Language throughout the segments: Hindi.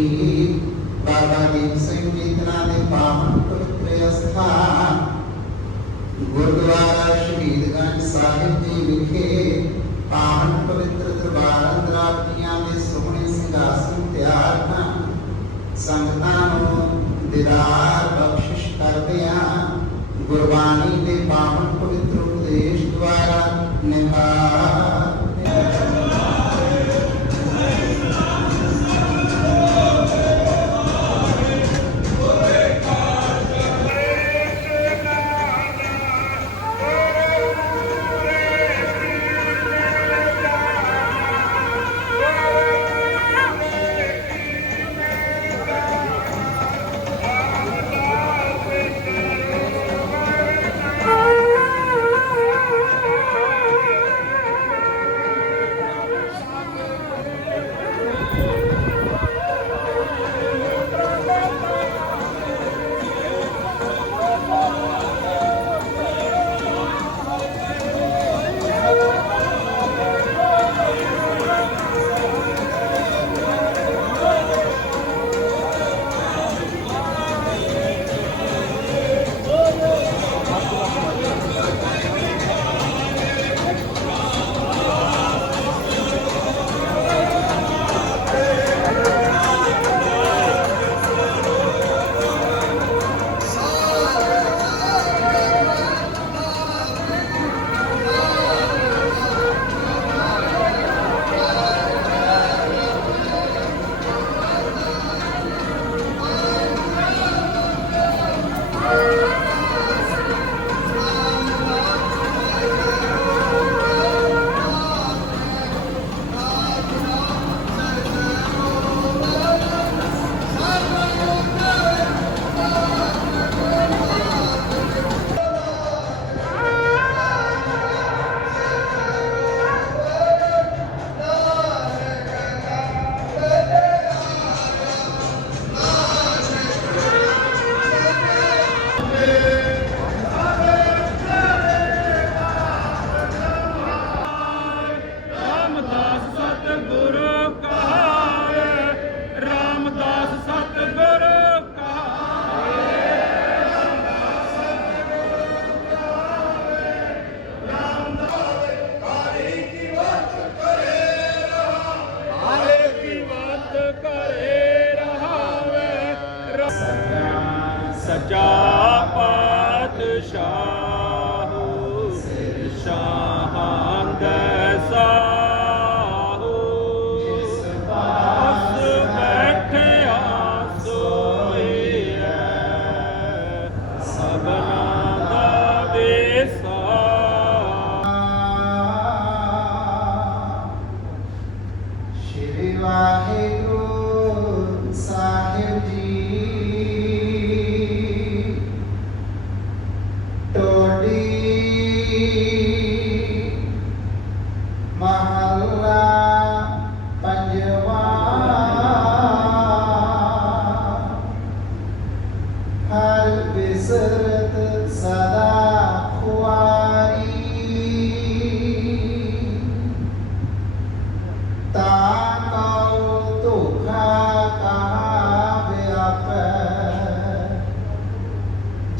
श्री बाबा दीप सिंह जितना ने पावन पवित्र स्थान गुरुद्वारा शहीदगंज साहिब जी विखे पावन पवित्र दरबार ਅੰਦਰਾਤੀਆਂ ਦੇ ਸੋਹਣੇ ਸਿੰਘਾਸਨ ਤਿਆਰ ਹਨ ਸੰਗਤਾਂ ਨੂੰ ਦਿਦਾਰ ਬਖਸ਼ਿਸ਼ ਕਰਦੇ ਆ ਗੁਰਬਾਣੀ ਦੇ ਪਾਵਨ ਪਵਿੱਤਰ ਉਪਦੇਸ਼ ਦੁਆਰਾ ਨਿਭਾ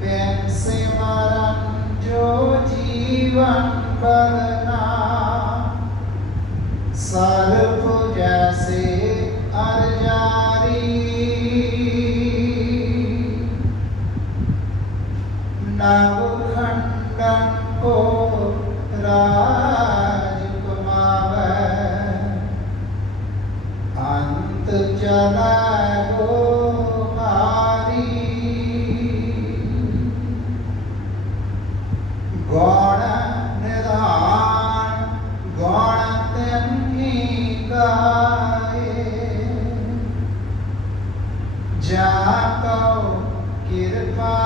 वैसे हमारा जो जीवन बदना सर्प जैसे अर्जारी नव Get it by.